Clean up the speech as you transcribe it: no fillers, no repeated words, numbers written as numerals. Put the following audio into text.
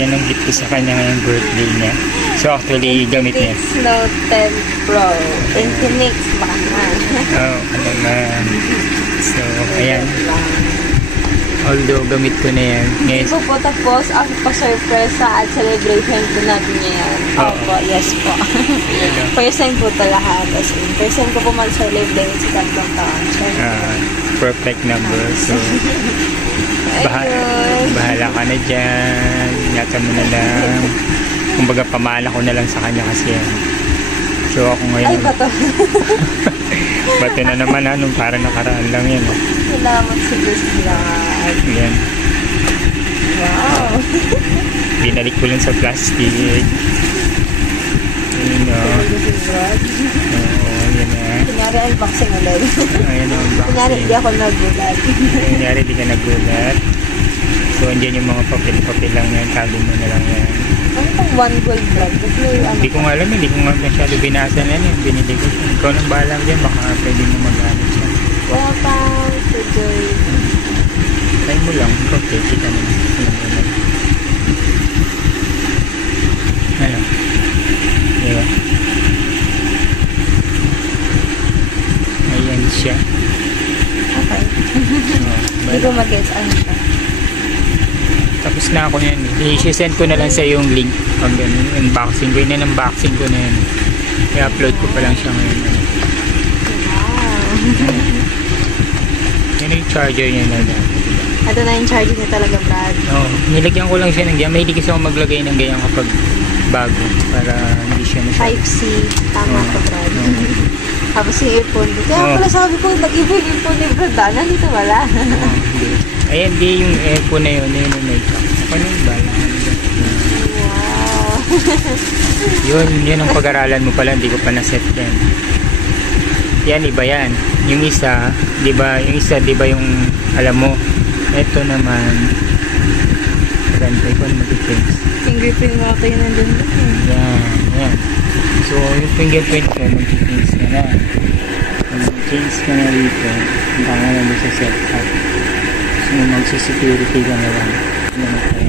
Yan ang gift ko sa kanya ngayong birthday niya. So actually, gamit niya. Infinix Note 10 Pro. Infinix baka na. Oo, ano man. So, ayan. Although, gamit ko na yan. Hindi po po tapos ako pa-surpresa at celebration po natin ngayon. Opo, yes po. First time po ito lahat. As in, first time ko po mag-celebrate sa 3 taon. Perfect number. So, bahala ka na dyan. Ingatan mo na lang. Kumbaga, pamana ko na lang sa kanya kasi yan. So, ako ngayon. Ay, bato. Bato na naman ha, nung parang nakaraan lang yan. Salamat sa Diyos lang. Yan. Wow. Binalik ko lang sa plastic. Ayun o. Oo, yan na. Kunyari, unboxing ulit. Ayun o, unboxing. Kunyari, hindi ako nagulat. Kunyari, di ka nagulat. So, andyan yung mga papel-papel lang yan. Tago mo na lang yan. Ano itong one gold brand? Hindi ko nga alam, hindi ko nga masyado binasa na yan. Binili ko. Ikaw nang bahala dyan, baka pwede mo mag-ano siya. Welcome to Joy. Try mo lang. Ikaw, kita na. Ano? Diba? Ayan siya. Okay. Hindi ko mag-guess ano siya. Tapos na ako yan. I-send ko na lang sa yung link. Pag ganun, unboxing ko. Yun unboxing ko na yan. I-upload ko pa lang siya ngayon. Wow. Yan yung charger niya na lang. Ito na yung charger niya talaga, Brad. Oo. Nilagyan ko lang siya ng ganyan. Mahilig kasi ako maglagay ng ganyan kapag bago. Para hindi siya masyado. Type-C. Tama ko, Brad. Tapos yung earphone ko. Kaya pala sabi ko, nag-iba yung earphone ni Brad. Nandito wala. Ayan, di yung earphone na yun. Yun yung make-up. Ako na yung bala. Wow. Yun ang pag-aralan mo pala. Hindi ko pa na-set yan. Yan, iba yan. Yung isa, di ba yung, alam mo, ito naman, ganda ko na mag-change. Fingerprint mo ako yun nandun. Yan. So, yung fingerprint ko, mag-change ka na. Mag-change ka na dito. Ang tanga na doon sa setup. So, mag-security ka na lang. Yan, okay.